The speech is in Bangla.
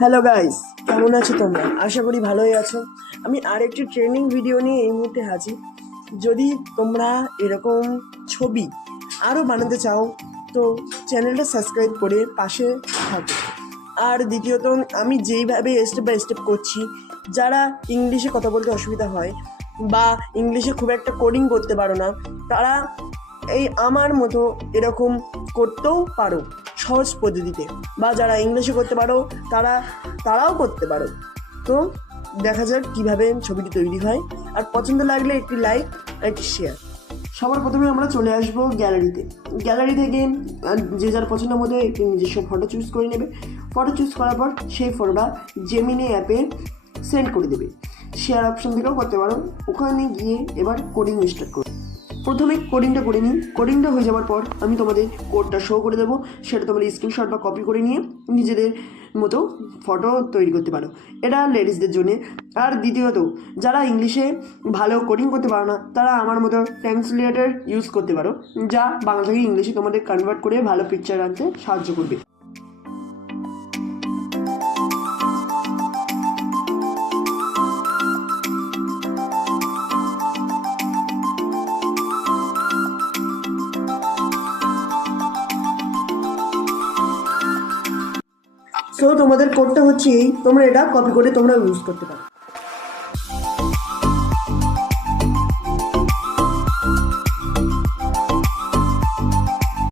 হ্যালো গাইস, কেমন আছো তোমরা? আশা করি ভালোই আছো। আমি আরেকটি ট্রেনিং ভিডিও নিয়ে এই মুহূর্তে হাজির। যদি তোমরা এরকম ছবি আরও বানাতে চাও তো চ্যানেলটা সাবস্ক্রাইব করে পাশে থাকো। আর দ্বিতীয়ত, আমি যেইভাবে স্টেপ বাই স্টেপ করছি, যারা ইংলিশে কথা বলতে অসুবিধা হয় বা ইংলিশে খুব একটা কোডিং করতে পারো না, তারা এই আমার মতো এরকম করতেও পারো সহজ পদ্ধতিতে। বা যারা ইংলিশে করতে পারো তারাও করতে পারো। তো দেখা যাক কীভাবে ছবিটি তৈরি হয়। আর পছন্দ লাগলে একটি লাইক আর একটি শেয়ার। সবার প্রথমে আমরা চলে আসবো গ্যালারিতে। গ্যালারি থেকে যে যার পছন্দ মতো একটি নিজস্ব ফটো চুজ করে নেবে। ফটো চুজ করার পর সেই ফটোটা জেমিনি অ্যাপে সেন্ড করে দেবে। শেয়ার অপশন থেকেও করতে পারো। ওখানে গিয়ে এবার কোডিং স্টার্ট করো। প্রথমে কোডিংটা করে নিই। কোডিংটা হয়ে যাওয়ার পর আমি তোমাদের কোডটা শো করে দেবো। সেটা তোমরা স্ক্রিনশট বা কপি করে নিয়ে নিজেদের মতো ফটো তৈরি করতে পারো। এটা লেডিসদের জন্যে। আর দ্বিতীয়ত, যারা ইংলিশে ভালো কোডিং করতে পারো না, তারা আমার মতো ট্রান্সলেটর ইউজ করতে পারো, যা বাংলা থেকে ইংলিশে তোমাদের কনভার্ট করে ভালো পিকচার আনতে সাহায্য করবে। সো তোমাদের কোডটা হচ্ছে এই, তোমরা এটা কপি করে তোমরা ইউজ করতে পারো।